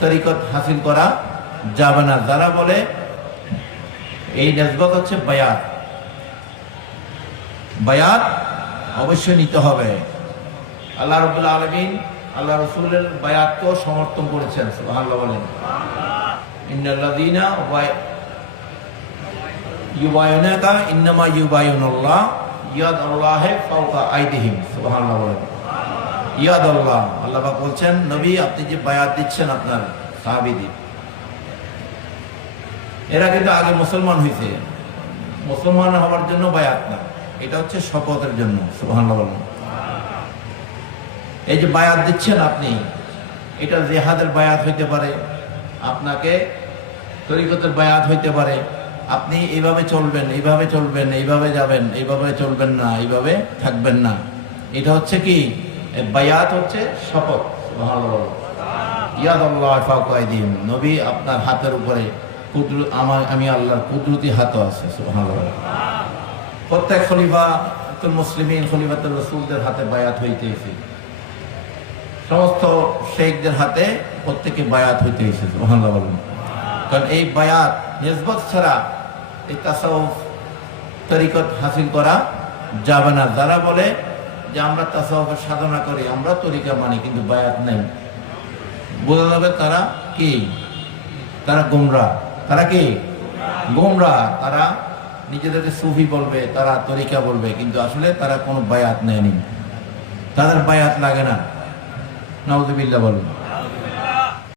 তরিকত হাসিল করা যাবে না। যারা বলে এই নিসবত হচ্ছে বায়াত, বায়াত অবশ্যই নিতে হবে। আল্লাহ রাব্বুল আলামিন আল্লাহ রাসূলের বায়াতকেও সমর্থন করেছেন। সুবহানাল্লাহ বলেন, ইন্নাল্লাযীনা ইউবায়ুনাকা ইন্নামা ইউবায়ুনাল্লাহ ইয়াদুল্লাহি ফাওকা আইদিহিম। সুবহানাল্লাহ বলেন, ইয়াদুল্লাহ, আল্লাহ পাক বলছেন নবী আপনি যে বায়াত দিচ্ছেন আপনার সাহাবীদের, এরা কিন্তু আগে মুসলমান হয়েছে, মুসলমান হওয়ার জন্য বায়াত না, এটা হচ্ছে শপথের জন্য। সুবহানাল্লাহ বলেন, এই যে বায়াত দিচ্ছেন আপনি, এটা জিহাদের বায়াত হইতে পারে, আপনাকে তরিকতের বায়াত হইতে পারে, আপনি এইভাবে চলবেন, এইভাবে চলবেন, এইভাবে যাবেন, এইভাবে চলবেন না, এইভাবে থাকবেন না, এটা হচ্ছে কি বায়াত, হচ্ছে শপথ। সুবহানাল্লাহ, ইয়াদুল্লাহ ফাওকা আইদিহিম, নবী আপনার হাতের উপরে আমি আল্লাহর কুদরতি হাত আছে। সুবহানাল্লাহ, প্রত্যেক খলিফাতুল মুসলিমিন, খলিফাতুর রাসূলদের হাতে বায়াত হইতেছে, সমস্ত শেখদের হাতে প্রত্যেকে বায়াত হইতেছে। সুবহানাল্লাহ বলেন, কারণ এই বায়াত নিসবত ছাড়া এই তাসাউফ তরিকত হাসিল করা যাবে না। যারা বলে যে আমরা তাসাউফের সাধনা করি, আমরা তরিকা মানি, কিন্তু বায়াত নেই, বোঝা যাবে তারা কি, তারা গোমরাহ। তারা কি গোমরাহ, তারা নিজেদেরকে সুফি বলবে, তারা তরিকা বলবে, কিন্তু আসলে তারা কোনো বায়াত নেয়নি, তাদের বায়াত লাগে না। নাউযুবিল্লাহ বলুন।